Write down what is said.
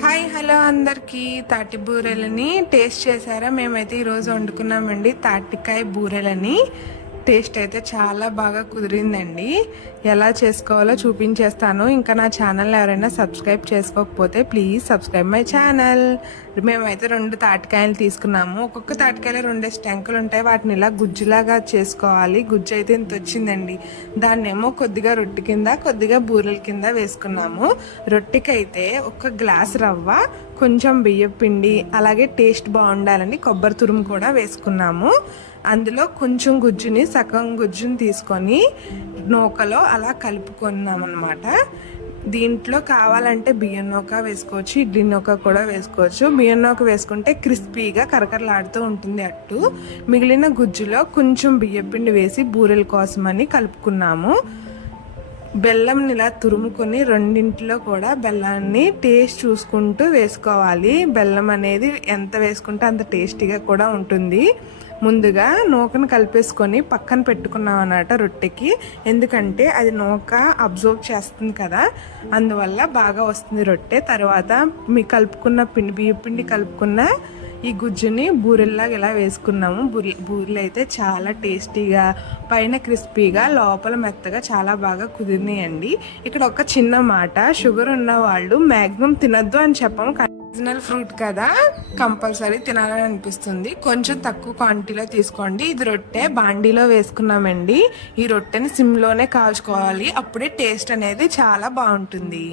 Hi hello అందరికీ తాటి బూరెలని taste చేశారా? మేమైతే ఈరోజు వండుకున్నామండి తాటికాయ బూరెలని. టేస్ట్ అయితే చాలా బాగా కుదిరిందండి. ఎలా చేసుకోవాలో చూపించేస్తాను. ఇంకా నా ఛానల్ ఎవరైనా సబ్స్క్రైబ్ చేసుకోకపోతే ప్లీజ్ సబ్స్క్రైబ్ మై ఛానల్. మేమైతే రెండు తాటికాయలు తీసుకున్నాము. ఒక్కొక్క తాటికాయలు రెండు స్టెంకులు ఉంటాయి. వాటిని ఇలా గుజ్జులాగా చేసుకోవాలి. గుజ్జు అయితే ఇంత వచ్చిందండి. దాన్నేమో కొద్దిగా రొట్టె కింద కొద్దిగా బూరెల కింద వేసుకున్నాము. రొట్టెకైతే ఒక గ్లాస్ రవ్వ కొంచెం బియ్యం పిండి అలాగే టేస్ట్ బాగుండాలని కొబ్బరి తురుము కూడా వేసుకున్నాము. అందులో కొంచెం గుజ్జుని సగం గుజ్జుని తీసుకొని నూకలో అలా కలుపుకున్నామన్నమాట. దీంట్లో కావాలంటే బియ్యం నూక వేసుకోవచ్చు ఇడ్లీ నూక కూడా వేసుకోవచ్చు. బియ్యం నూక వేసుకుంటే క్రిస్పీగా కరకరలాడుతూ ఉంటుంది అట్టు. మిగిలిన గుజ్జులో కొంచెం బియ్యపిండి వేసి బూరెల కోసమని కలుపుకున్నాము. బెల్లం ఇలా తురుముకొని రెండింటిలో కూడా బెల్లాన్ని టేస్ట్ చూసుకుంటూ వేసుకోవాలి. బెల్లం అనేది ఎంత వేసుకుంటే అంత టేస్టీగా కూడా ఉంటుంది. ముందుగా నూకను కలిపేసుకొని పక్కన పెట్టుకున్నాం అన్నమాట రొట్టెకి. ఎందుకంటే అది నూక అబ్జర్వ్ చేస్తుంది కదా. అందువల్ల బాగా వస్తుంది రొట్టె. తర్వాత మీ కలుపుకున్న పిండి బియ్య పిండి కలుపుకున్న ఈ గుజ్జుని బూరెల్లాగా ఇలా వేసుకున్నాము బూరె బూరెలు అయితే చాలా టేస్టీగా పైన క్రిస్పీగా లోపల మెత్తగా చాలా బాగా కుదిరినాయండి. ఇక్కడ ఒక చిన్న మాట షుగర్ ఉన్న వాళ్ళు మ్యాక్సిమం తినద్దు అని చెప్పాము సీజనల్ ఫ్రూట్ కదా కంపల్సరీ తినాలని అనిపిస్తుంది. కొంచెం తక్కువ క్వాంటిటీలో తీసుకోండి. ఇది రొట్టె బాండీలో వేసుకున్నామండి. ఈ రొట్టెని సిమ్లోనే కాల్చుకోవాలి. అప్పుడే టేస్ట్ అనేది చాలా బాగుంటుంది.